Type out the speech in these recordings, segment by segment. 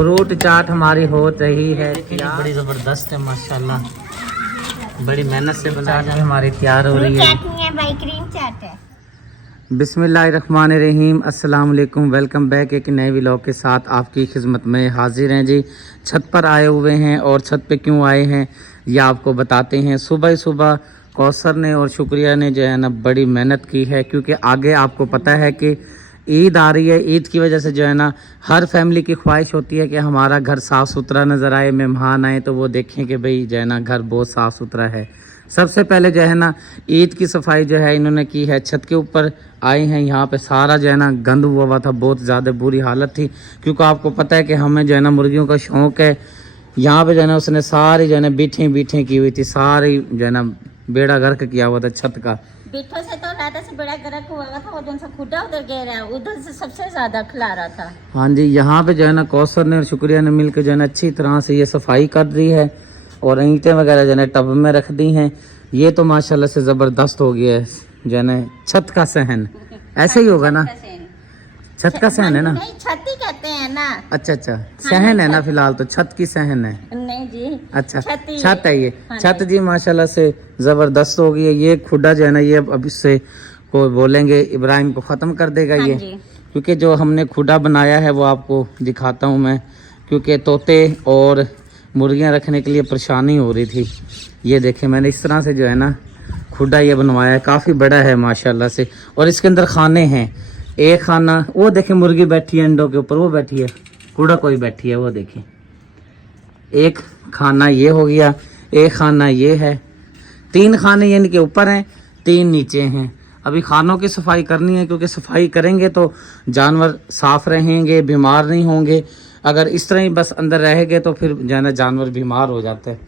Fruit चाट हमारी हो रही है, बड़ी ज़बरदस्त है माशाल्लाह, बड़ी मेहनत से बनाई है, हमारी तैयार हो रही है। भाई क्रीम चाट है। बिस्मिल्लाहिर्रहमानिर्रहीम, अस्सलाम वालेकुम। वेलकम बैक एक नए व्लॉग के साथ आपकी खिदमत में हाजिर हैं जी। छत पर आए हुए हैं और छत पे क्यों आए हैं ये आपको बताते हैं। सुबह सुबह कौसर ने और शुक्रिया ने जो है ना बड़ी मेहनत की है, क्योंकि आगे आपको पता है कि ईद आ रही है। ईद की वजह से जो है ना हर फैमिली की ख्वाहिश होती है कि हमारा घर साफ़ सुथरा नज़र आए, मेहमान आए तो वो देखें कि भाई जो है ना घर बहुत साफ़ सुथरा है। सबसे पहले जो है ना ईद की सफाई जो है इन्होंने की है। छत के ऊपर आए हैं, यहाँ पे सारा जो है ना गंद हुआ था, बहुत ज़्यादा बुरी हालत थी, क्योंकि आपको पता है कि हमें जो है ना मुर्गियों का शौक़ है। यहाँ पे जो है ना उसने सारी जो है ना बीठें की हुई थी, सारी जो है ना बेड़ा गर्क किया हुआ था छत का। बीठों से तो ज्यादा से बड़ा गर्क हुआ था, वो से खुदा उधर गया रहा, उधर से सबसे ज्यादा खिला रहा था। हाँ जी, यहाँ पे जो है ना कौसर ने और शुक्रिया ने मिलकर जो है ना अच्छी तरह से ये सफाई कर दी है और ईंटें वगैरह जो है टब में रख दी हैं। ये तो माशाल्लाह से ज़बरदस्त हो गया है जो है ना छत का सहन। ऐसे ही होगा ना, छत का सहन है ना? नहीं, छत ही कहते हैं ना। अच्छा सहन है ना, फिलहाल तो छत की सहन है। नहीं जी, अच्छा छत है ये। छत जी माशाल्लाह से ज़बरदस्त हो गई है। ये खुदा जो है ना ये अब इससे को बोलेंगे इब्राहिम को ख़त्म कर देगा ये, क्योंकि जो हमने खुदा बनाया है वो आपको दिखाता हूँ मैं, क्योंकि तोते और मुर्गियाँ रखने के लिए परेशानी हो रही थी। ये देखें मैंने इस तरह से जो है ना खुदा ये बनवाया है, काफ़ी बड़ा है माशाल्लाह से। और इसके अंदर खाने हैं, एक खाना वो देखें मुर्गी बैठी है अंडों के ऊपर, वो बैठी है, कूड़ा कोई बैठी है वो देखें। एक खाना ये हो गया, एक खाना ये है, 3 खाने ये इनके ऊपर हैं, 3 नीचे हैं। अभी खानों की सफाई करनी है, क्योंकि सफाई करेंगे तो जानवर साफ रहेंगे, बीमार नहीं होंगे। अगर इस तरह ही बस अंदर रहेंगे तो फिर जो है ना जानवर बीमार हो जाते हैं।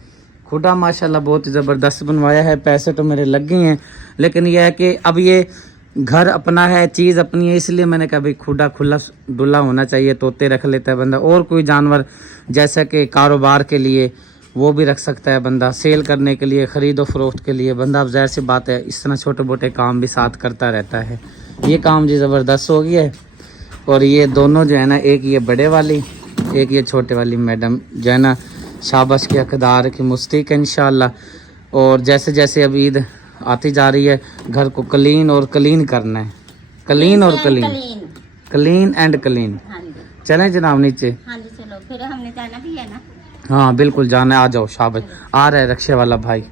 खुदा माशाल्लाह बहुत ज़बरदस्त बनवाया है। पैसे तो मेरे लग गए हैं, लेकिन यह है कि अब ये घर अपना है, चीज़ अपनी है, इसलिए मैंने कहा भाई खुदा खुला डुला होना चाहिए। तोते रख लेता है बंदा, और कोई जानवर जैसा कि कारोबार के लिए वो भी रख सकता है बंदा, सेल करने के लिए, ख़रीदो फरोख्त के लिए बंदा। अब ज़ाहिर सी बात है इस तरह छोटे मोटे काम भी साथ करता रहता है। ये काम जी ज़बरदस्त हो गया है। और ये दोनों जो है ना, एक ये बड़े वाली, एक ये छोटे वाली मैडम जो है ना शाबाश के हकदार की मुस्तक है इंशाअल्लाह। और जैसे जैसे अब ईद आती जा रही है, घर को क्लीन और क्लीन करना है, क्लीन और क्लीन एंड क्लीन। चलें जनाब नीचे। हाँ जी चलो, फिर हमने जाना भी है ना। हाँ बिल्कुल जाना है, आ जाओ शाबाश। आ रहा है रक्षा वाला भाई।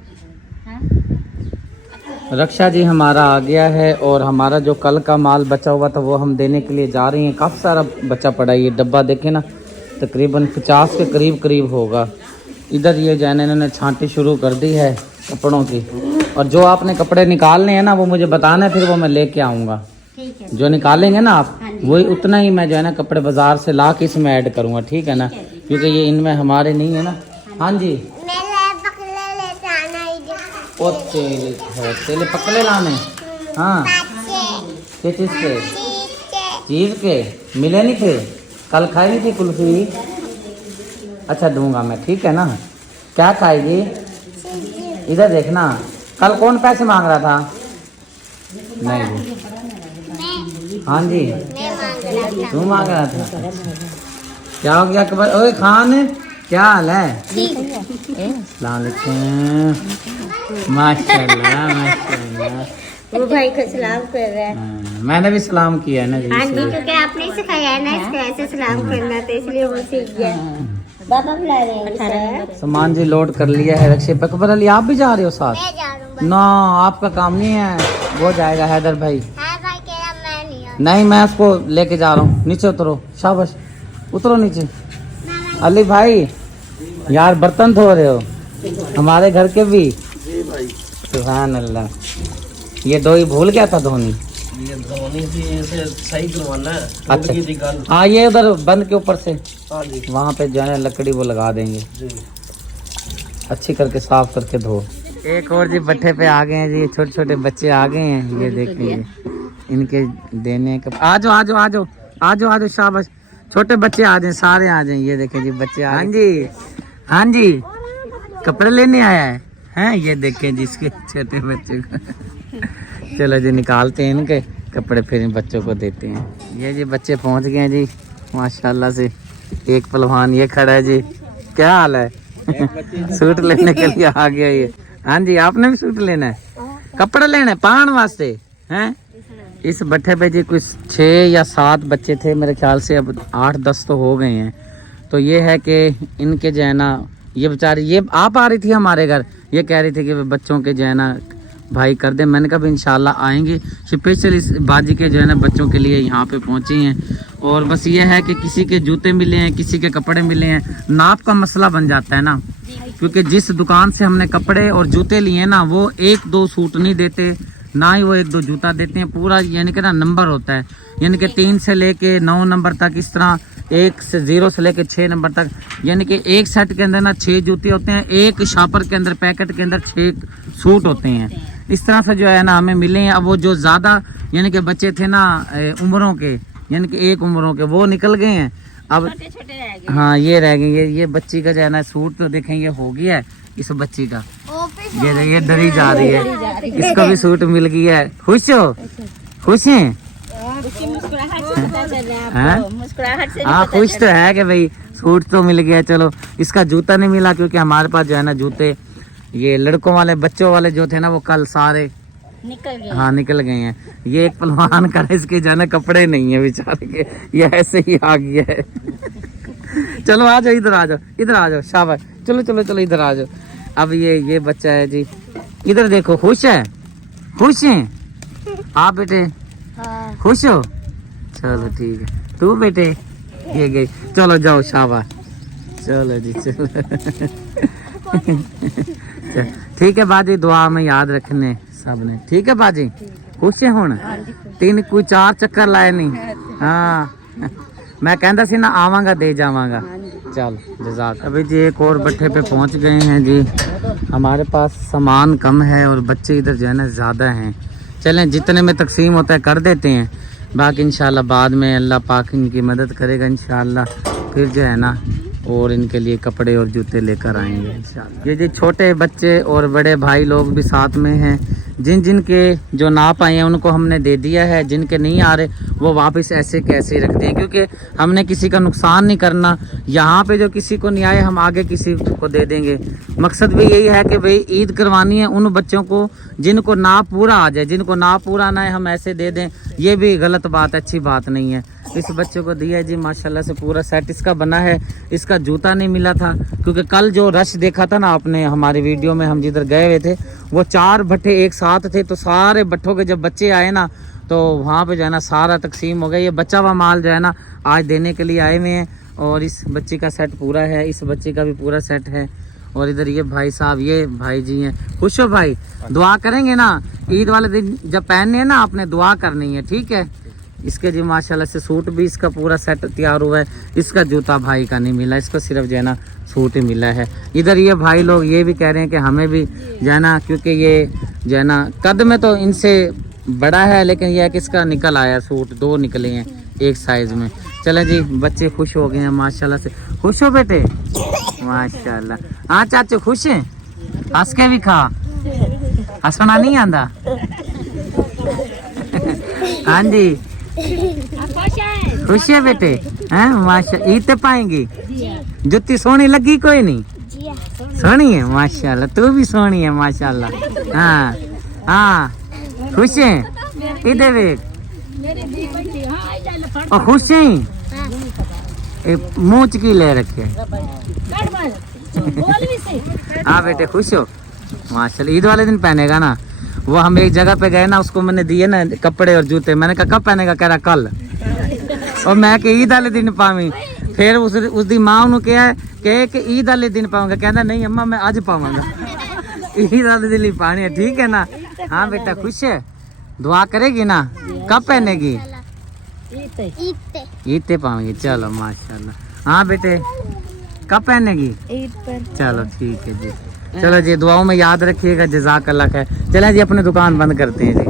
रक्षा जी हमारा आ गया है, और हमारा जो कल का माल बचा हुआ था वो हम देने के लिए जा रहे हैं। काफ़ी सारा बचा पड़ा है, ये डब्बा देखें ना तकरीबन 50 के करीब होगा। इधर ये जो है ना इन्होंने छांटी शुरू कर दी है कपड़ों की, और जो आपने कपड़े निकालने हैं ना वो मुझे बताना है, फिर वो मैं लेके आऊँगा। जो निकालेंगे ना आप वही उतना ही मैं जो है ना कपड़े बाजार से ला के इसमें ऐड करूँगा, ठीक है ना, क्योंकि ये इनमें हमारे नहीं है ना। हाँ जी, तेले पकड़े लाने। हाँ किस चीज़ के? चीज़ के मिले नहीं थे कल, खाई नहीं थी कुल्फी? अच्छा दूंगा मैं, ठीक है ना। क्या खाएगी? इधर देखना, कल कौन पैसे मांग रहा था? नहीं हाँ जी तू मांग रहा था। क्या हो गया अकबर? ओए खान क्या हाल है? माशाल्लाह। वो भाई को सलाम कर रहा है। मैंने भी सलाम किया है ना जी, क्योंकि आपने सिखाया है ना इसको ऐसे सलाम करना, तो इसलिए वो सीख गया। बाबा बुला रहे हैं। सामान जी लोड कर लिया है रक्षे। अकबर अली आप भी जा रहे हो साथ? मैं जा रहा हूं। ना आपका काम नहीं है, वो जाएगा हैदर भाई। नहीं मैं उसको लेके जा रहा हूँ। नीचे उतरो, शाबाश उतरो नीचे। अली भाई यार बर्तन धो रहे हो हमारे घर के भी? जी भाई। सुभान अल्लाह। ये दो ही भूल गया था धोनी। ये धोनी थी, इसे सही करवाना है। अच्छा हाँ, ये उधर बंद के ऊपर से वहाँ पे जो है लकड़ी वो लगा देंगे, अच्छी करके साफ करके धो। एक और जी भट्ठे पे आ गए हैं जी, छोटे छोटे बच्चे आ गए हैं। ये देखिए इनके देने का। आ जाओ शाबाश, छोटे बच्चे आ जाए, सारे आ जाए। ये देखें जी बच्चे। हाँ जी कपड़े लेने आया है ये देखें जिसके छोटे बच्चे को। चलो जी निकालते हैं इनके कपड़े, फिर इन बच्चों को देते हैं। ये जी बच्चे पहुंच गए हैं जी माशाल्लाह से। एक पहलवान ये खड़ा है जी, क्या हाल है? सूट लेने के लिए आ गया ये। हाँ जी, आपने भी सूट लेना है, कपड़े लेने पान वास्ते हैं? इस भट्ठे पे जी कुछ 6 या 7 बच्चे थे मेरे ख्याल से, अब 8-10 तो हो गए हैं। तो ये है कि इनके जो है ना, ये बेचारी ये आप आ रही थी हमारे घर, ये कह रही थी कि बच्चों के जो है ना भाई कर दे। मैंने कहा भी इंशाल्लाह आएंगे, स्पेशल इस बाजी के जो है ना बच्चों के लिए यहाँ पे पहुँचे हैं। और बस ये है कि किसी के जूते मिले हैं, किसी के कपड़े मिले हैं, नाप का मसला बन जाता है ना, क्योंकि जिस दुकान से हमने कपड़े और जूते लिए ना, वो 1-2 सूट नहीं देते, ना ही वो 1-2 जूता देते हैं, पूरा यानी कि ना नंबर होता है, यानी कि 3 से लेके 9 नंबर तक, इस तरह 1 से 0 से लेके 6 नंबर तक, यानी कि एक सेट के अंदर ना 6 जूते होते हैं, एक शापर के अंदर पैकेट के अंदर 6 सूट होते हैं। इस तरह से जो है ना हमें मिले हैं। अब वो जो ज़्यादा यानी कि बच्चे थे ना उम्रों के, यानी कि एक उम्रों के, वो निकल गए हैं। अब हाँ ये रह गए, ये बच्ची का जो है ना सूट तो देखें ये हो गया है इस बच्ची का, ये डरी जा रही है, इसको भी सूट मिल गया है। खुश हो? खुश हैं? हाँ खुश तो है कि भाई सूट तो मिल गया। चलो इसका जूता नहीं मिला, क्योंकि हमारे पास जो है ना जूते ये लड़कों वाले बच्चों वाले जो थे ना वो कल सारे निकल गए। हाँ निकल गए हैं। ये एक पहलवान का इसके जाना कपड़े नहीं है बेचारे के, ये ऐसे ही आ गया है। चलो आ जाओ, इधर आ जाओ, इधर आ जाओ, शाबाश, चलो चलो चलो इधर आ जाओ। अब ये बच्चा है जी, इधर देखो, खुश है? खुश हैं आप बेटे? खुश हो? चलो ठीक है। तू बेटे ये गई, चलो जाओ, शाबाश, चलो जी चलो। ठीक है बाजी, दुआ में याद रखने सब ने, ठीक है बाजी? खुश है हुण? 3 कोई 4 चक्कर लाए नहीं? हाँ मैं कहता सी ना आवांगा दे जावांगा। चल जज़ाक। अभी जी एक और भट्ठे पे पहुंच गए हैं जी। हमारे पास सामान कम है और बच्चे इधर जो है ना ज़्यादा हैं। चलें जितने में तकसीम होता है कर देते हैं, बाकी इंशाल्लाह बाद में अल्लाह पाक इनकी मदद करेगा इंशाल्लाह, फिर जो है ना और इनके लिए कपड़े और जूते लेकर आएंगे इंशाल्लाह। ये जी छोटे बच्चे और बड़े भाई लोग भी साथ में हैं। जिन जिन के जो नाप आए हैं उनको हमने दे दिया है, जिनके नहीं आ रहे वो वापस ऐसे कैसे रख दें, क्योंकि हमने किसी का नुकसान नहीं करना। यहाँ पे जो किसी को नहीं आए हम आगे किसी को दे देंगे। मकसद भी यही है कि भाई ईद करवानी है उन बच्चों को जिनको नाप पूरा आ जाए, जिनको नाप पूरा ना है हम ऐसे दे दें, ये भी गलत बात, अच्छी बात नहीं है। इस बच्चे को दिया है जी माशाल्लाह से पूरा सेट इसका बना है। इसका जूता नहीं मिला था, क्योंकि कल जो रश देखा था ना आपने हमारी वीडियो में, हम जिधर गए हुए थे वो 4 भट्ठे एक साथ थे, तो सारे भट्ठों के जब बच्चे आए ना तो वहाँ पे जो है ना सारा तकसीम हो गया। ये बचा हुआ माल जो है ना आज देने के लिए आए हुए हैं, और इस बच्चे का सेट पूरा है, इस बच्चे का भी पूरा सेट है। और इधर ये भाई साहब, ये भाई जी हैं। खुश हो भाई? दुआ करेंगे ना ईद वाले दिन जब पहनने है ना, आपने दुआ करनी है, ठीक है? इसके जी माशाल्लाह से सूट भी इसका पूरा सेट तैयार हुआ है। इसका जूता भाई का नहीं मिला, इसको सिर्फ जो है ना सूट ही मिला है। इधर ये भाई लोग ये भी कह रहे हैं कि हमें भी जो है ना, क्योंकि ये जो है ना कद में तो इनसे बड़ा है, लेकिन यह है कि इसका निकल आया सूट, 2 निकले हैं एक साइज में। चलें जी बच्चे खुश हो गए हैं माशाल्लाह से। खुश हो बेटे? माशाल्लाह। हाँ चाचू खुश हैं? हंस के भी खा, हंसना नहीं आंदा? हाँ जी खुश है बेटे? हैं माशा, ईद पे पाएंगी? जुत्ती सोहनी लगी कोई नहीं? सोहनी है माशाल्लाह, तू भी सोहनी है माशाल्लाह। हाँ हाँ खुश है? इधर देख, खुश है? मुँह की ले रखे। हाँ बेटे खुश हो? माशाल्लाह। ईद वाले दिन पहनेगा ना? वो हम एक जगह पे गए ना, उसको मैंने दिए ना कपड़े और जूते, मैंने कहा कब पहनेगा? कह रहा कल। और मैं कि ईद वाले दिन पावी। फिर उसकी माँ उन्होंने कहा है कि ईद वाले दिन पाऊंगा, कहना नहीं अम्मा मैं आज पाऊंगा। ईद वाले दिन ही पानी है, ठीक है ना? हाँ बेटा खुश है? दुआ करेगी ना? कब पहनेगी? ईद पे पाऊंगी। चलो माशाल्लाह। हाँ बेटे कब पहनेगी? ईद पर। चलो ठीक है जी, चलो जी दुआओं में याद रखिएगा, जज़ाक अल्लाह खैर। चलें जी अपनी दुकान बंद करते हैं जी।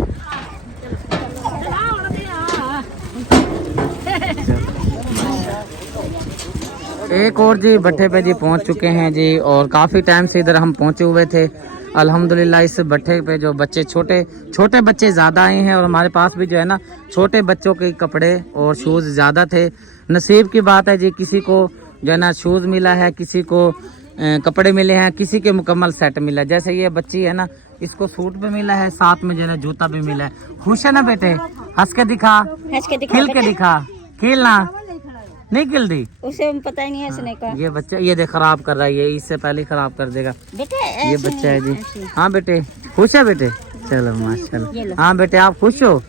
एक और जी भट्ठे पे जी पहुंच चुके हैं जी, और काफ़ी टाइम से इधर हम पहुंचे हुए थे। अल्हम्दुलिल्लाह इस भट्ठे पे जो बच्चे छोटे बच्चे ज़्यादा आए हैं, और हमारे पास भी जो है ना छोटे बच्चों के कपड़े और शूज़ ज़्यादा थे। नसीब की बात है जी, किसी को जो है ना शूज मिला है, किसी को कपड़े मिले हैं, किसी के मुकम्मल सेट मिला है। जैसे ये बच्ची है ना, इसको सूट भी मिला है, साथ में जो है ना जूता भी मिला है। खुश है ना बेटे? हंस के दिखा, हंस के दिखा खिल के दिखा। खिलना नहीं खिल दी, उसे पता ही नहीं हंसने का। ये बच्चा ये देख खराब कर रहा है, ये इससे पहले खराब कर देगा। बेटा ये बच्चा है जी। हाँ बेटे खुश है बेटे? चलो माशाल्लाह। हाँ बेटे आप खुश हो?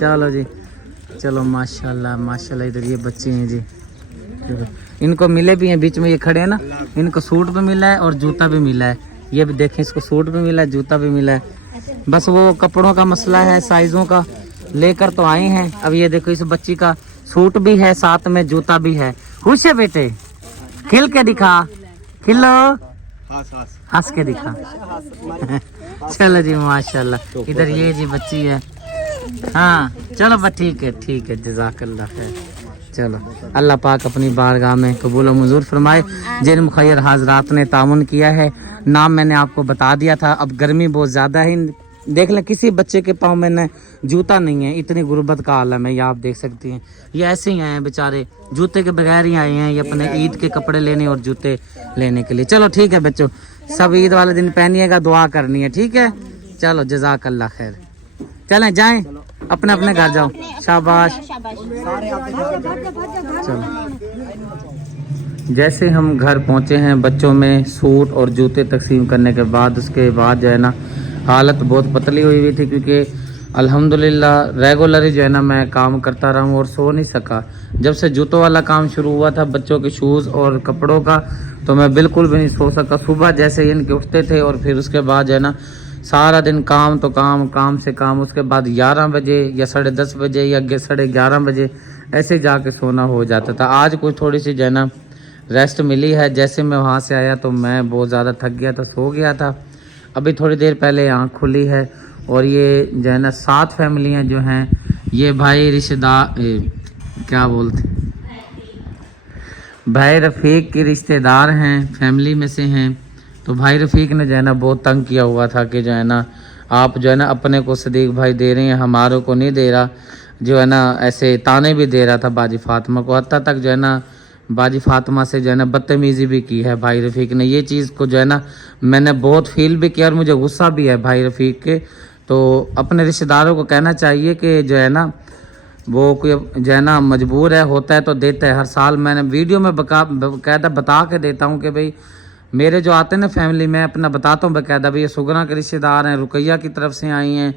चलो जी, चलो माशाल्लाह माशाल्लाह। इधर ये बच्चे हैं जी, इनको मिले भी हैं, बीच में ये खड़े हैं ना, इनको सूट भी मिला है और जूता भी मिला है। ये भी देखें, इसको सूट भी मिला है, जूता भी मिला है। बस वो कपड़ों का मसला है, साइजों का लेकर तो आए हैं। अब ये देखो, इस बच्ची का सूट भी है, साथ में जूता भी है। खुश है बेटे? खिल के दिखा, खिलो, हंस के दिखा। चलो जी माशाल्लाह। इधर ये जी बच्ची है। हाँ चलो बस ठीक है जज़ाकल्लाह खैर। चलो अल्लाह पाक अपनी बारगाह में कबूल और मंजूर फरमाए। जिन मुखैर हाजरात ने तामुन किया है, नाम मैंने आपको बता दिया था। अब गर्मी बहुत ज़्यादा है, देख लें किसी बच्चे के पाँव में न जूता नहीं है, इतनी गुर्बत का आलम है। ये आप देख सकती हैं, ये ऐसे ही आए हैं बेचारे, जूते के बगैर ही आए हैं ये अपने ईद के कपड़े लेने और जूते लेने के लिए। चलो ठीक है बच्चों, सब ईद वाले दिन पहनिएगा, दुआ करनी है, ठीक है? चलो जज़ाकल्लाह खैर। चलें जाएं, अपने अपने घर जाओ। शाबाश। चलो जैसे हम घर पहुंचे हैं, बच्चों में सूट और जूते तकसीम करने के बाद, उसके बाद जो है ना हालत बहुत पतली हुई थी, क्योंकि अल्हम्दुलिल्लाह रेगुलर जो है ना मैं काम करता रहा हूँ और सो नहीं सका। जब से जूतों वाला काम शुरू हुआ था, बच्चों के शूज़ और कपड़ों का, तो मैं बिल्कुल भी नहीं सो सका। सुबह जैसे इनके उठते थे और फिर उसके बाद जो है ना सारा दिन काम तो काम से काम, उसके बाद 11 बजे या 10:30 बजे या 11:30 बजे ऐसे जाके सोना हो जाता था। आज कोई थोड़ी सी जो है ना रेस्ट मिली है। जैसे मैं वहाँ से आया तो मैं बहुत ज़्यादा थक गया था, सो गया था। अभी थोड़ी देर पहले आँख खुली है। और ये जो है ना 7 फैमिलियाँ जो हैं, ये भाई रिश्तेदार क्या बोलते, भाई रफ़ीक के रिश्तेदार हैं, फैमिली में से हैं। तो भाई रफ़ीक ने जो है ना बहुत तंग किया हुआ था कि जो है ना आप जो है ना अपने को सदीक भाई दे रहे हैं, हमारों को नहीं दे रहा। जो है ना ऐसे ताने भी दे रहा था बाजी फातिमा को, हत्ता तक जो है ना बाजी फातिमा से जो है ना बदतमीज़ी भी की है भाई रफ़ीक ने। ये चीज़ को जो है ना मैंने बहुत फील भी किया और मुझे गुस्सा भी है भाई रफ़ीक के। तो अपने रिश्तेदारों को कहना चाहिए कि जो है ना वो कोई जो है ना मजबूर है, होता है तो देता है। हर साल मैंने वीडियो में बाकायदा बता के देता हूँ कि भाई मेरे जो आते हैं ना फैमिली में, अपना बताता हूँ बाकायदा, भाई ये सुगना के रिश्तेदार हैं, रुकैया की तरफ से आई हैं,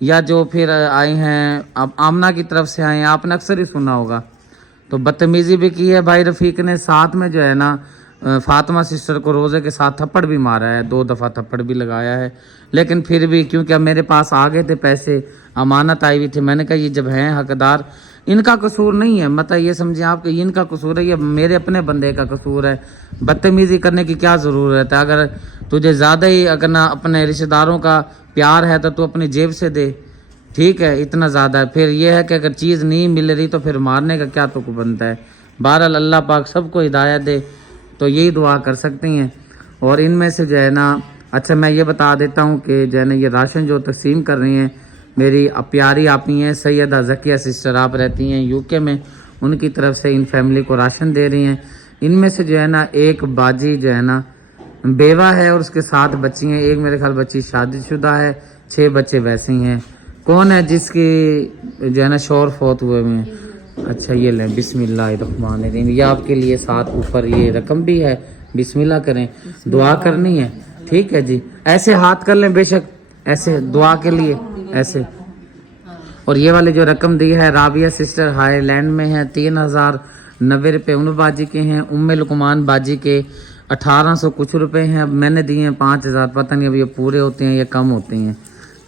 या जो फिर आए हैं अब आमना की तरफ से आए हैं, आपने अक्सर ही सुना होगा। तो बदतमीज़ी भी की है भाई रफ़ीक ने। साथ में जो है ना फातिमा सिस्टर को रोज़े के साथ थप्पड़ भी मारा है, 2 दफ़ा थप्पड़ भी लगाया है। लेकिन फिर भी क्योंकि अब मेरे पास आ गए थे पैसे, अमानत आई हुई थी, मैंने कहा ये जब हैं हकदार, इनका कसूर नहीं है, मतलब ये समझिए आप कि इनका कसूर है, ये मेरे अपने बंदे का कसूर है। बदतमीज़ी करने की क्या ज़रूरत है? अगर तुझे ज़्यादा ही अगर ना अपने रिश्तेदारों का प्यार है तो तू अपनी जेब से दे, ठीक है? इतना ज़्यादा है। फिर ये है कि अगर चीज़ नहीं मिल रही तो फिर मारने का क्या तुक बनता है? बहरहाल अल्लाह पाक सबको हिदायत दे, तो यही दुआ कर सकती हैं। और इनमें से जो है ना, अच्छा मैं ये बता देता हूँ कि जो है ना ये राशन जो तकसीम कर रही हैं मेरी प्यारी आपी हैं सैयदा ज़किया सिस्टर, आप रहती हैं यूके में, उनकी तरफ से इन फैमिली को राशन दे रही हैं। इनमें से जो है ना एक बाजी जो है ना बेवा है और उसके 7 बच्ची हैं। एक मेरे ख्याल बच्ची शादीशुदा है, 6 बच्चे वैसे ही हैं। कौन है जिसकी जो है ना शौहर फौत हुए हुए हैं? अच्छा ये लें, बिस्मिल्लाहिर्रहमानिर्रहीम। ये आपके लिए साथ ऊपर ये रकम भी है, बिस्मिल्लाह करें, दुआ करनी है, ठीक है जी? ऐसे हाथ कर लें बेशक, ऐसे दुआ के लिए ऐसे। और ये वाली जो रकम दी है राबिया सिस्टर हाईलैंड में है, 3090 रुपये उन बाजी के हैं। उम्मे लुकमान बाजी के 1800 कुछ रुपए हैं। अब मैंने दिए हैं 5000, पता नहीं अब ये पूरे होते हैं या कम होते हैं।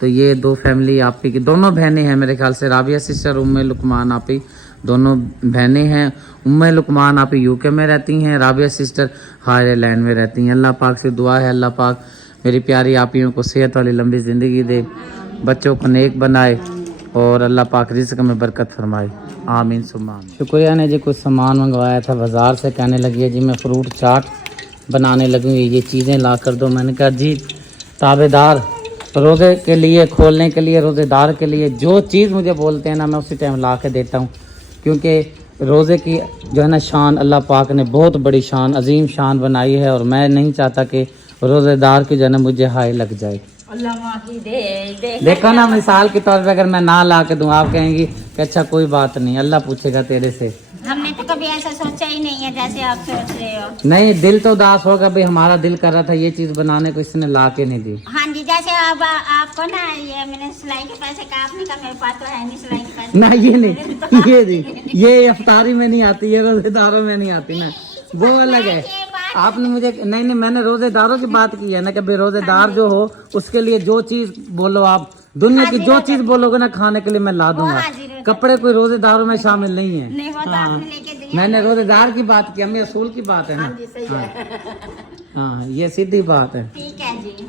तो ये 2 फैमिली आपी की, दोनों बहनें हैं मेरे ख्याल से, राबिया सिस्टर उम्मे लुकमान आपी दोनों बहनें हैं। उम्मे लुकमान आपी यूके में रहती हैं, राबिया सिस्टर हाईलैंड में रहती हैं। अल्लाह पाक से दुआ है अल्लाह पाक मेरी प्यारी आपियों को सेहत वाली लंबी ज़िंदगी दे, बच्चों को नेक बनाए और अल्लाह पाक रिज़्क़ में बरकत फरमाए, आमीन सुम्मा आमीन। शुक्रिया ने जी कुछ सामान मंगवाया था बाज़ार से, कहने लगी है जी मैं फ्रूट चाट बनाने लगी हूँ, ये चीज़ें ला कर दो। मैंने कहा जी ताबेदार, रोज़े के लिए, खोलने के लिए, रोज़ेदार के लिए जो चीज़ मुझे बोलते हैं ना मैं उसी टाइम ला के देता हूँ, क्योंकि रोज़े की जो है ना शान अल्लाह पाक ने बहुत बड़ी शान अजीम शान बनाई है और मैं नहीं चाहता कि रोज़ेदार की जो है ना मुझे हाय लग जाए। अल्लाह माफी दे देखो ना मिसाल के तौर पे अगर मैं ना ला के दूँ आप कहेंगी कि अच्छा कोई बात नहीं, अल्लाह पूछेगा तेरे से। हमने तो कभी ऐसा सोचा ही नहीं है जैसे आप सोच रहे हो। नहीं दिल तो उदास होगा भाई, हमारा दिल कर रहा था ये चीज़ बनाने को, इसने ला के नहीं दी। हाँ जी, जैसे अब आपको ना ये मैंने सिलाई के पैसे कहा, आपने कहा मेरे पास तो है नहीं सिलाई के पैसे। ना ये नहीं, ये नहीं, ये इफ्तारी में नहीं आती, ये रोजेदारों में नहीं आती ना, वो अलग है। आपने मुझे नहीं मैंने रोजेदारों की बात की है ना कि भाई रोजेदार जो हो उसके लिए जो चीज बोलो आप, दुनिया की जो चीज बोलोगे ना खाने के लिए मैं ला दूंगा। कपड़े कोई रोजेदारों में शामिल नहीं है। नहीं, वो तो आपने लेके दिया। मैंने रोजेदार की बात की, हमें असूल की बात है ना। हाँ ये सीधी बात है। ठीक है जी।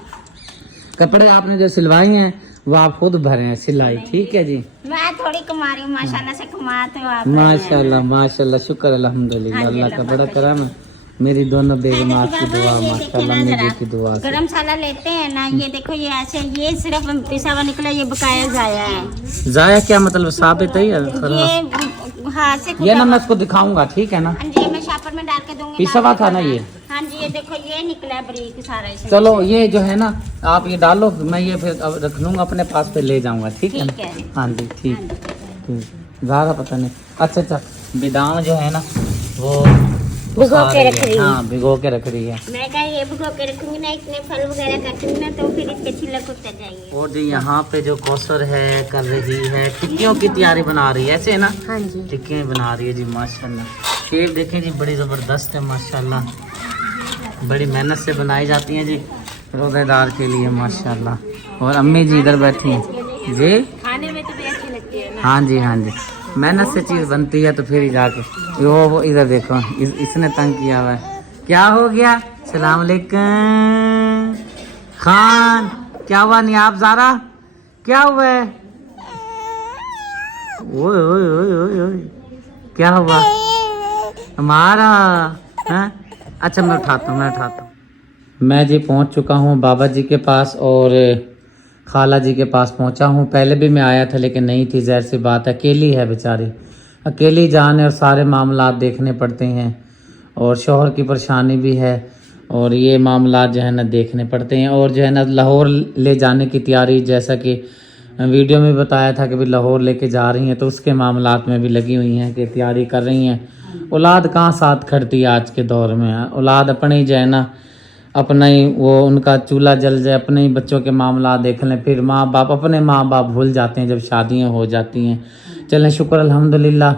कपड़े आपने जो सिलवाई हैं वो आप खुद भरे हैं सिलाई, ठीक है जी। मैं थोड़ी कमा रही हूँ, माशाल्लाह से कमाते हो आप। माशाल्लाह माशाल्लाह, शुक्र अल्हम्दुलिल्लाह, अल्लाह का बड़ा करम है। मेरी दोनों बेगमात की दुआ, माशाल्लाह मेरी की दुआ से। गरम मसाला लेते हैं ना, ये देखो ये ऐसे, ये सिर्फ पिसा हुआ निकला, ये बकाया जाया है। जाया क्या मतलब साबित है या ये हाथ से ये ना मैं इसको दिखाऊंगा, ठीक है ना। हाँ जी, मैं शापर में डाल के दूंगी। पिसा हुआ था ना ये। हाँ जी, ये देखो ये निकला है बारीक सारा इसमें। चलो ये जो है ना आप ये डालो, मैं ये फिर अब रख लूंगा अपने पास, पे ले जाऊंगा, ठीक है ठीक ना। है। हाँ जी ठीक, ज़्यादा पता नहीं। अच्छा बेदाम जो है ना वो भिगो के रख रही है। हाँ भिगो के रख रही है। मैं कहा ये भिगो के रखूंगी ना, इतने फल वगैरह काटूंगी ना तो फिर इसके छिलक उतर जाएंगे। और जी यहाँ पे जो कौसर है कर रही है टिक्कियों की तैयारी बना रही है, ऐसे है ना। हाँ जी, टिक्कियाँ बना रही है जी माशाल्लाह। शेप देखें जी बड़ी ज़बरदस्त है माशाल्लाह, बड़ी मेहनत से बनाई जाती हैं जी रोज़ेदार के लिए माशाल्लाह। और अम्मी जी इधर बैठी हैं जी। खाने में तो भी अच्छी लगती है ना। हाँ जी मेहनत से चीज़ बनती है तो फिर ही जाके वो इधर देखो इसने तंग किया हुआ है। क्या हो गया? सलाम अलैकुम खान, क्या हुआ नियाब ज़ारा, क्या हुआ है? ओए ओए ओए ओए ओए, क्या हुआ हमारा? हाँ अच्छा मैं उठाता हूँ। मैं जी पहुँच चुका हूँ बाबा जी के पास और खाला जी के पास पहुँचा हूँ। पहले भी मैं आया था लेकिन नहीं थी, ज़ाहिर सी बात, अकेली है बेचारी, अकेली जान है और सारे मामलात देखने पड़ते हैं और शौहर की परेशानी भी है और ये मामलात जो है ना देखने पड़ते हैं। और जो है ना लाहौर ले जाने की तैयारी, जैसा कि वीडियो में बताया था कि भी लाहौर लेके जा रही हैं, तो उसके मामलात में भी लगी हुई हैं कि तैयारी कर रही हैं। औलाद कहाँ साथ खड़ती है आज के दौर में, औलाद अपने ही जो है ना अपना ही वो उनका चूल्हा जल जाए, अपने ही बच्चों के मामला देख लें, फिर अपने माँ बाप भूल जाते हैं जब शादियाँ हो जाती हैं। चलें शुक्र अल्हम्दुलिल्लाह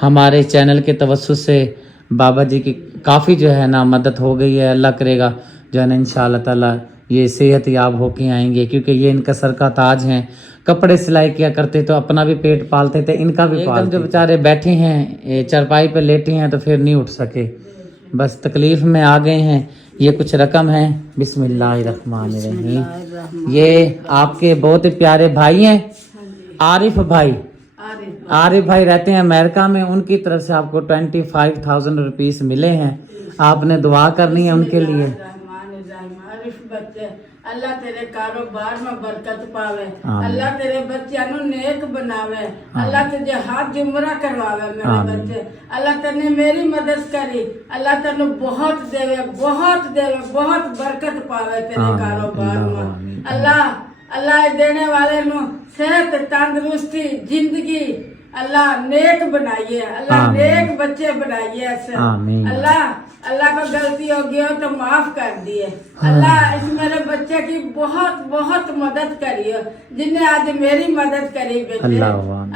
हमारे चैनल के तवस्सुस से बाबा जी की काफ़ी जो है ना मदद हो गई है। अल्लाह करेगा जो है ना इंशाअल्लाह ताला ये सेहत याब होके आएंगे, क्योंकि ये इनका सर का ताज हैं। कपड़े सिलाई किया करते तो अपना भी पेट पालते थे, इनका भी पालते। जो बेचारे बैठे हैं चारपाई पे लेटे हैं तो फिर नहीं उठ सके, बस तकलीफ़ में आ गए हैं। ये कुछ रकम है, बिस्मिल्लाहिर्रहमानिर्रहीम। ये आपके बहुत ही प्यारे भाई हैं आरिफ भाई। आरिफ भाई रहते हैं अमेरिका में, उनकी तरफ से आपको 25,000 रुपीस मिले हैं। आपने दुआ करनी है उनके लिए। अल्लाह तेरे कारोबार में बरकत पावे, अल्लाह तेरे बच्चों नु नेक बनावे, अल्लाह तुझे हाथ जुमरा करवावे मेरे बच्चे, अल्लाह तेने मेरी मदद करी, अल्लाह तेनु बहुत देवे, बहुत देवे, बहुत बरकत पावे तेरे कारोबार में। अल्लाह देने वाले नु सेहत, तंदुरुस्ती, जिंदगी अल्लाह नेक बनाइए, अल्लाह नेक बच्चे बनाइए ऐसे। अल्लाह को गलती हो गई हो तो माफ कर दिए। अल्लाह इस मेरे बच्चे की बहुत बहुत मदद करिए, जिन्हें आज मेरी मदद करी बेटे।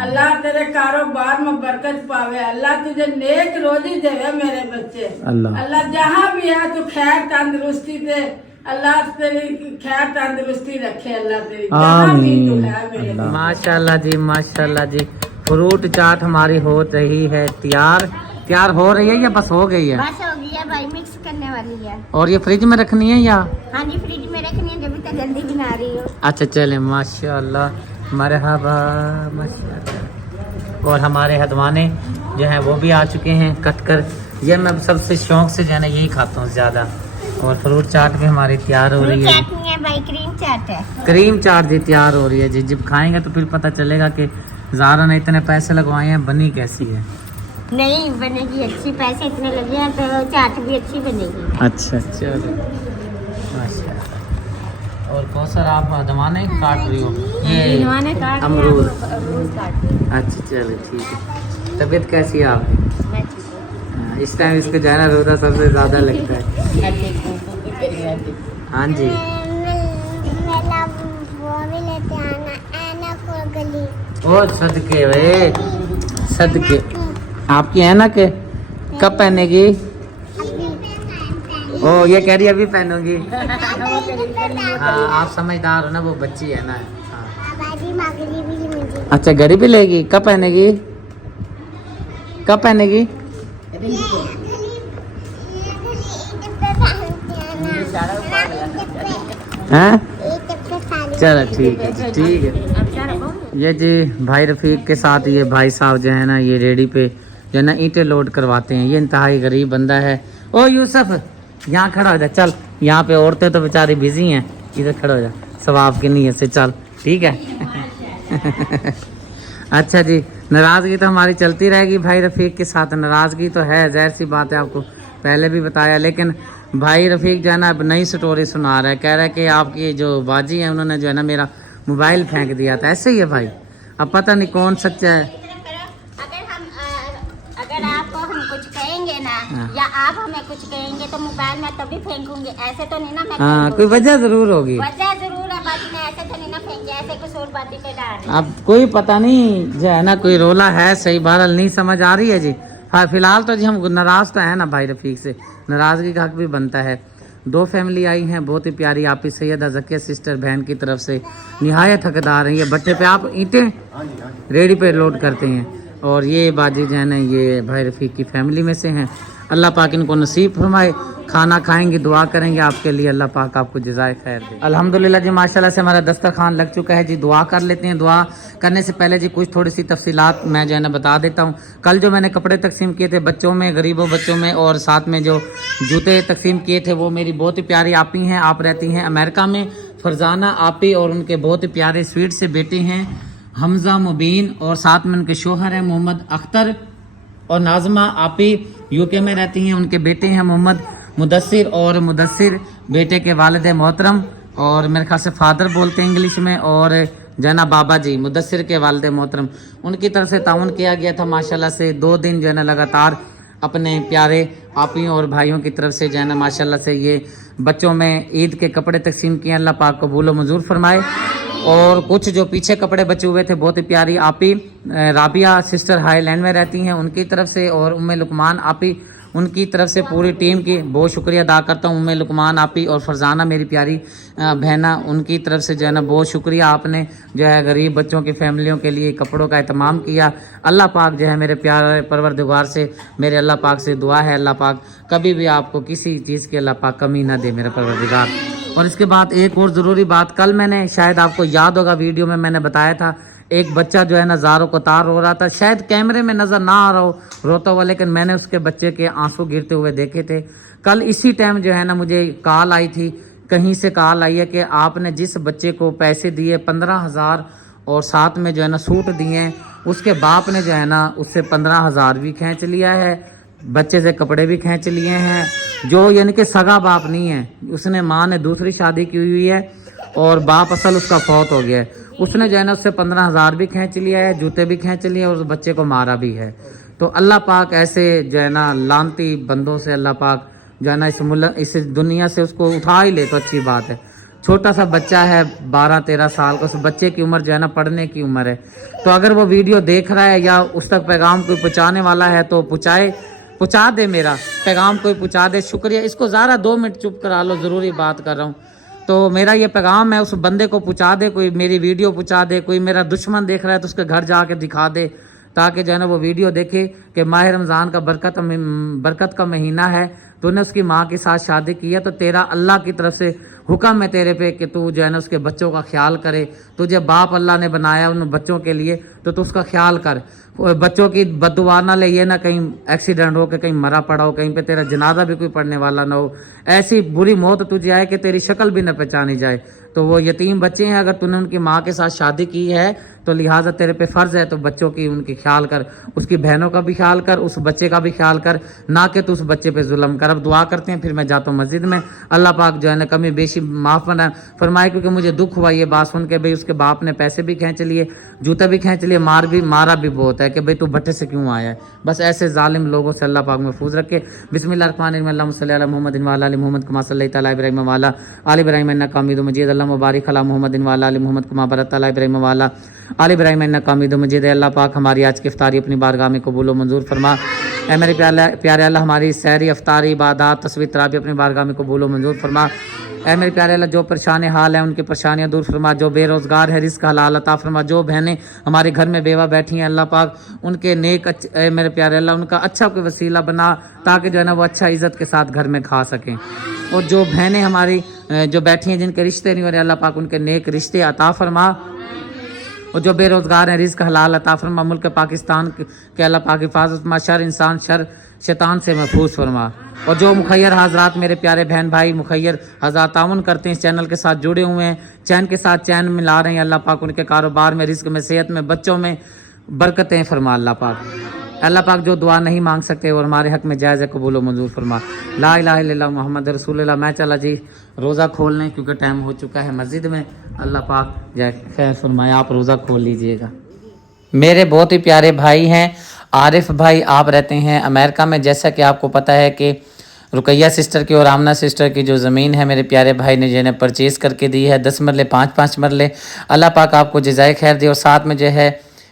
अल्लाह तेरे कारोबार में बरकत पावे, अल्लाह तुझे नेक रोजी देवे मेरे बच्चे। अल्लाह जहाँ भी है तो खैर तंदुरुस्ती दे, अल्लाह तेरी खैर तंदुरुस्ती रखे, अल्लाह तेरी जहाँ भी तू है मेरे। माशाल्लाह जी फ्रूट चाट हमारी हो रही है तैयार हो रही है या बस हो गई है? बस हो गई है भाई, मिक्स करने वाली है। और ये फ्रिज में रखनी है या? हाँ जी फ्रिज में रखनी है, जब तक जल्दी बना रही हो। अच्छा चले माशाल्लाह मरहबा माशाल्लाह। और हमारे हदवाने जो हैं वो भी आ चुके हैं कट कर। ये मैं सबसे शौक से जो है ना यही खाता हूँ ज़्यादा। और फ्रूट चाट भी हमारी तैयार हो रही है। चाट नहीं है भाई, क्रीम चाट है। क्रीम चाट भी तैयार हो रही है जी। जब खाएंगे तो फिर पता चलेगा कि ज़ारा ने इतने पैसे लगवाए हैं बनी कैसी है। नहीं बनेगी अच्छी, पैसे इतने लगे हैं तो चाट भी अच्छी बनेगी। अच्छा चलो माशाल्लाह। और कौसर आप दवाने काट रही हो ये अमरूद? अच्छा चलो ठीक है। तबीयत कैसी है आपकी? हाँ, इस टाइम इसको जाना रोजा सबसे ज़्यादा लगता है। हाँ जी वो भी लेते आना ऐनक और गली। ओ सदके वे सदके। आपकी ऐनक कब पहनेगी? ओ ये कह रही अभी पहनूंगी। हाँ आप समझदार हो ना, वो बच्ची है ना। हाँ। अच्छा घड़ी भी लेगी? कब पहनेगी? कब पहनेगी? हैं? चलो ठीक है ठीक है। ये जी भाई रफीक के साथ ये भाई साहब जो है ना, ये रेडी पे जो है ना ईंटें लोड करवाते हैं। ये इंतहाई गरीब बंदा है। ओ यूसुफ यहाँ खड़ा हो जा, चल। यहाँ पे औरतें तो बेचारी बिजी हैं, इधर खड़ा हो जा सवाब की नीयत से, चल ठीक है। अच्छा जी, नाराज़गी तो हमारी चलती रहेगी भाई रफीक के साथ। नाराज़गी तो है, ज़ाहिर सी बात है, आपको पहले भी बताया। लेकिन भाई रफीक जो है ना अब नई स्टोरी सुना रहा है। कह रहा है कि आपकी जो बाजी है उन्होंने जो है ना मेरा मोबाइल फेंक दिया था। ऐसे ही है भाई, अब पता नहीं कौन सच्चा है। अगर आपको हम कुछ कहेंगे ना या आप हमें कुछ कहेंगे तो मोबाइल में तभी फेंकूंगी, ऐसे तो नहीं ना मैं हाँ कोई वजह ज़रूर होगी। वजह जरूर है बाकी में, ऐसे तो नहीं ना फेंके, ऐसे कुछ और बातें पे डाल। अब कोई पता नहीं जो है ना, कोई रोला है सही बहरहाल नहीं समझ आ रही है जी। हाँ फिलहाल तो जी हम नाराज़ तो है ना भाई रफीक से, नाराज़गी का हक भी बनता है। दो फैमिली आई हैं, बहुत ही प्यारी। आप ही सैयदा ज़किया सिस्टर बहन की तरफ से निहायत हकदार हैं। ये भट्टे पे आप ईंटें रेडी पे लोड करते हैं। और ये बाजी जो है ना ये भाई रफीक की फैमिली में से हैं। अल्लाह पाक इनको नसीब फरमाए। खाना खाएंगे, दुआ करेंगे आपके लिए, अल्लाह पाक आपको जज़ाए खैर दे। अल्हम्दुलिल्लाह जी माशाल्लाह से हमारा दस्तरखान लग चुका है जी। दुआ कर लेते हैं। दुआ करने से पहले जी कुछ थोड़ी सी तफसीलात मैं जो है ना बता देता हूँ। कल जो मैंने कपड़े तकसीम किए थे बच्चों में, गरीबों बच्चों में, और साथ में जो जूते तकसीम किए थे, वो मेरी बहुत ही प्यारी आपी हैं। आप रहती हैं अमेरिका में, फरजाना आपी और उनके बहुत ही प्यारे स्वीट से बेटे हैं हमजा मुबीन, और साथ में उनके शोहर हैं मोहम्मद अख्तर, और नाजमा आपी यूके में रहती हैं। उनके बेटे हैं मोहम्मद मुदस्सिर, और मुदस्सिर बेटे के वालिद मोहतरम, और मेरे ख्याल से फादर बोलते हैं इंग्लिश में, और जना बाबा जी मुदस्सिर के वालिद मोहतरम, उनकी तरफ से ताउन किया गया था माशाल्लाह से। 2 दिन जो है ना लगातार अपने प्यारे आपियों और भाइयों की तरफ से जो है ना माशाल्लाह से ये बच्चों में ईद के कपड़े तकसीम किए। अल्लाह पाक कबूल व मंजूर फरमाए। और कुछ जो पीछे कपड़े बचे हुए थे, बहुत ही प्यारी आपी राबिया सिस्टर हाईलैंड में रहती हैं, उनकी तरफ से, और उम्मे लुकमान आपी, उनकी तरफ से पूरी टीम की बहुत शुक्रिया अदा करता हूँ। उम्मे लुकमान आपी और फरजाना मेरी प्यारी बहना, उनकी तरफ से जो है ना बहुत शुक्रिया। आपने जो है गरीब बच्चों की फैमिलियों के लिए कपड़ों का एहतमाम किया। अल्लाह पाक जो है मेरे प्यारे परवरदिगार से, मेरे अल्लाह पाक से दुआ है, अल्लाह पाक कभी भी आपको किसी चीज़ की अल्लाह पाक कमी ना दे मेरा परवरदिगार। और इसके बाद एक और ज़रूरी बात, कल मैंने शायद आपको याद होगा वीडियो में मैंने बताया था, एक बच्चा जो है ना ज़ारों को तार रो रहा था। शायद कैमरे में नज़र ना आ रहा हो रोता हुआ, लेकिन मैंने उसके बच्चे के आंसू गिरते हुए देखे थे। कल इसी टाइम जो है ना मुझे कॉल आई थी, कहीं से कॉल आई है कि आपने जिस बच्चे को पैसे दिए 15,000 और साथ में जो है ना सूट दिए, उसके बाप ने जो है ना उससे 15,000 भी खींच लिया है, बच्चे से कपड़े भी खींच लिए हैं। जो यानी कि सगा बाप नहीं है, उसने माँ ने दूसरी शादी की हुई है और बाप असल उसका फौत हो गया है। उसने जो है ना उससे 15,000 भी खींच लिया है, जूते भी खींच लिए और उस बच्चे को मारा भी है। तो अल्लाह पाक ऐसे जो है ना लानती बंदों से अल्लाह पाक जो है ना इस दुनिया से उसको उठा ही ले तो अच्छी बात है। छोटा सा बच्चा है 12-13 साल का, उस बच्चे की उम्र जो है ना पढ़ने की उम्र है। तो अगर वो वीडियो देख रहा है या उस तक पैगाम कोई पहुँचाने वाला है तो पहुँचा दे, मेरा पैगाम कोई पहुँचा दे। शुक्रिया। इसको ज़रा 2 मिनट चुप करा लो, ज़रूरी बात कर रहा हूँ। तो मेरा ये पैगाम है, उस बंदे को पहुँचा दे, कोई मेरी वीडियो पहुँचा दे। कोई मेरा दुश्मन देख रहा है तो उसके घर जाके दिखा दे, ताकि जो है ना वो वीडियो देखे कि माह रमज़ान का बरकत का महीना है, तूने उसकी माँ के साथ शादी की है, तो तेरा अल्लाह की तरफ से हुक्म है तेरे पे कि तू जो है ना उसके बच्चों का ख्याल करे। तुझे बाप अल्लाह ने बनाया उन बच्चों के लिए, तो तू उसका ख्याल कर। बच्चों की बद्दुआ ना ले, ये ना कहीं एक्सीडेंट हो के कहीं मरा पड़ा हो, कहीं पे तेरा जनाजा भी कोई पढ़ने वाला ना हो, ऐसी बुरी मौत तुझे आए कि तेरी शक्ल भी न पहचानी जाए। तो वो यतीम बच्चे हैं, अगर तूने उनकी माँ के साथ शादी की है تو لہٰذا تیرے پہ فرض ہے تو بچوں کی ان کی خیال کر, اس کی بہنوں کا بھی خیال کر, اس بچے کا بھی خیال کر, نہ کہ تو اس بچے پہ ظلم کر. اب دعا کرتے ہیں, پھر میں جاتا ہوں مسجد میں. اللہ پاک جو ہے نا کمی بیشی معاف فرمائے, کیونکہ مجھے دکھ ہوا یہ بات سن کے بھئی اس کے باپ نے پیسے بھی کھینچ لیے, جوتا بھی کھینچ لیے, مارا بھی بہت ہے کہ بھئی تو بھٹے سے کیوں آیا ہے. بس ایسے ظالم لوگوں سے اللہ پاک محفوظ رکھے. بسم اللہ الرحمن الرحیم. اللہم صلی علی محمد وعلی آل محمد کما صلیت علی ابراہیم وعلی آل ابراہیم انک حمید مجید. اللہم بارک علی محمد وعلی آل محمد کما بارکت علی ابراہیم وعلی آل ابراہیم انک حمید مجید. اللہ پاک ہماری آج کی افطاری اپنی بارگاہ میں قبول و منظور فرما. اے میرے پیارے اللہ ہماری سحری افطاری عبادات تصویر تراویح اپنی بارگاہ میں قبول و منظور فرما. اے میرے پیارے اللہ جو پریشان حال ہیں ان کی پریشانیاں دور فرما, جو بے روزگار ہے رزق حلال عطا فرما, جو بہنیں ہمارے گھر میں بیوہ بیٹھی ہیں اللہ پاک ان کے نیک اے میرے پیارے اللہ ان کا اچھا کوئی وسیلہ بنا تاکہ جو ہے نا وہ اچھا عزت کے ساتھ گھر میں کھا سکیں. اور جو بہنیں ہماری جو بیٹھی ہیں جن کے رشتے نہیں ہو رہے اللہ پاک ان کے نیک رشتے عطا فرما. اور جو بے روزگار ہیں رزق حلال عطا فرما. ملک پاکستان کے اللہ پاک حفاظت فرما, شر انسان شر شیطان سے محفوظ فرما. اور جو مخیر حضرات میرے پیارے بہن بھائی مخیر حضرات تعاون کرتے ہیں اس چینل کے ساتھ جڑے ہوئے ہیں, چین کے ساتھ چین ملا رہے ہیں اللہ پاک ان کے کاروبار میں رزق میں صحت میں بچوں میں برکتیں فرما. اللہ پاک جو دعا نہیں مانگ سکتے اور ہمارے حق میں جائز ہے قبول و منظور فرما. لا الہ الا اللہ محمد رسول اللہ. میں چلا جی روزہ کھولنے کیونکہ ٹائم ہو چکا ہے مسجد میں. اللہ پاک جائے خیر فرمائے, آپ روزہ کھول لیجئے گا. میرے بہت ہی پیارے بھائی ہیں عارف بھائی, آپ رہتے ہیں امریکہ میں. جیسا کہ آپ کو پتہ ہے کہ رقیہ سسٹر کی اور آمنہ سسٹر کی جو زمین ہے میرے پیارے بھائی نے جو ہے پرچیز کر کے دی ہے, 10 مرلے 5 مرلے. اللہ پاک آپ کو جزائے خیر دے. اور ساتھ میں جو ہے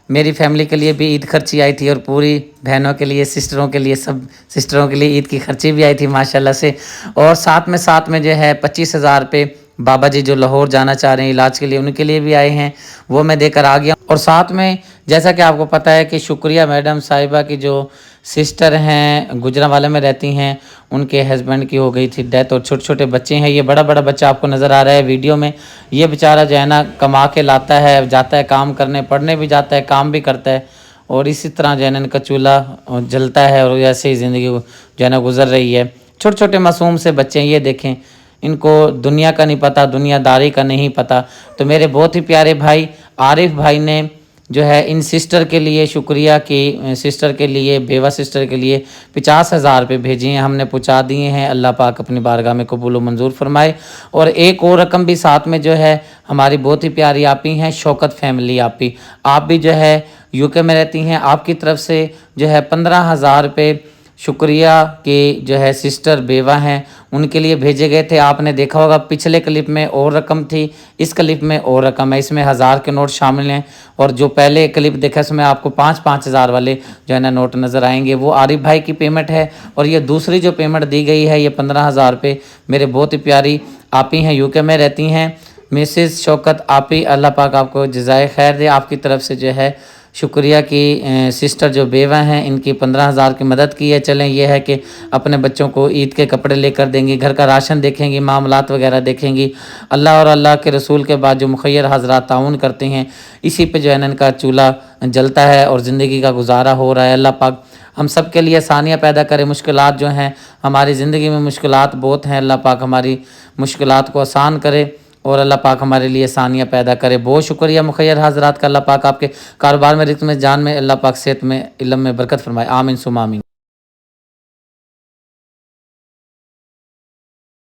میری فیملی کے لیے بھی عید خرچی آئی تھی اور پوری بہنوں کے لیے سسٹروں کے لیے سب سسٹروں کے لیے عید کی خرچی بھی آئی تھی ماشاءاللہ سے. اور ساتھ میں جو ہے 25,000 روپے بابا جی جو لاہور جانا چاہ رہے ہیں علاج کے لیے ان کے لیے بھی آئے ہیں, وہ میں دے کر آ گیا. اور ساتھ میں جیسا کہ آپ کو پتہ ہے کہ شکریہ میڈم صاحبہ کی جو سسٹر ہیں گجرانوالے میں رہتی ہیں, ان کے ہسبینڈ کی ہو گئی تھی ڈیتھ اور چھوٹے چھوٹے بچے ہیں. یہ بڑا بچہ آپ کو نظر آ رہا ہے ویڈیو میں, یہ بیچارہ جو ہے نا کما کے لاتا ہے, جاتا ہے کام کرنے, پڑھنے بھی جاتا ہے, کام بھی کرتا ہے, اور اسی طرح جو ہے نا ان کا چولہا جلتا ہے اور ایسے ہی زندگی جو ہے نا گزر رہی ہے. چھوٹے چھوٹے معصوم سے بچے ہیں, یہ دیکھیں ان کو دنیا کا نہیں پتہ, دنیا داری کا نہیں پتہ. تو میرے بہت ہی پیارے بھائی عارف بھائی نے جو ہے ان سسٹر کے لیے شکریہ کی سسٹر کے لیے بیوہ سسٹر کے لیے 50,000 روپے بھیجے ہیں, ہم نے پہنچا دیے ہیں. اللہ پاک اپنی بارگاہ میں قبول و منظور فرمائے. اور ایک اور رقم بھی ساتھ میں جو ہے ہماری بہت ہی پیاری آپی ہیں شوکت فیملی آپی, آپ بھی جو ہے UK میں رہتی ہیں, آپ کی طرف سے جو ہے 15,000 روپے شکریہ کہ جو ہے سسٹر بیوہ ہیں ان کے لیے بھیجے گئے تھے. آپ نے دیکھا ہوگا پچھلے کلپ میں اور رقم تھی, اس کلپ میں اور رقم ہے, اس میں 1000 کے نوٹ شامل ہیں. اور جو پہلے کلپ دیکھا اس میں آپ کو 5,000 والے جو ہے نا نوٹ نظر آئیں گے, وہ عارف بھائی کی پیمنٹ ہے. اور یہ دوسری جو پیمنٹ دی گئی ہے یہ 15,000 روپے میرے بہت ہی پیاری آپی ہیں UK میں رہتی ہیں مسز شوکت آپی. اللہ پاک آپ کو جزائے خیر دے. آپ کی طرف سے جو ہے شکریہ کی سسٹر جو بیوہ ہیں ان کی 15,000 کی مدد کی ہے. چلیں یہ ہے کہ اپنے بچوں کو عید کے کپڑے لے کر دیں گی, گھر کا راشن دیکھیں گی, معاملات وغیرہ دیکھیں گی. اللہ اور اللہ کے رسول کے بعد جو مخیر حضرات تعاون کرتے ہیں اسی پہ جو ہے نا ان کا چولہا جلتا ہے اور زندگی کا گزارا ہو رہا ہے. اللہ پاک ہم سب کے لیے آسانیاں پیدا کرے. مشکلات جو ہیں ہماری زندگی میں مشکلات بہت ہیں, اللہ پاک ہماری مشکلات کو آسان کرے اور اللہ پاک ہمارے لیے آسانیاں پیدا کرے. بہت شکریہ مخیر حضرات کا. اللہ پاک آپ کے کاروبار میں رزق میں جان میں اللہ پاک صحت میں علم میں برکت فرمائے. آمین ثم آمین.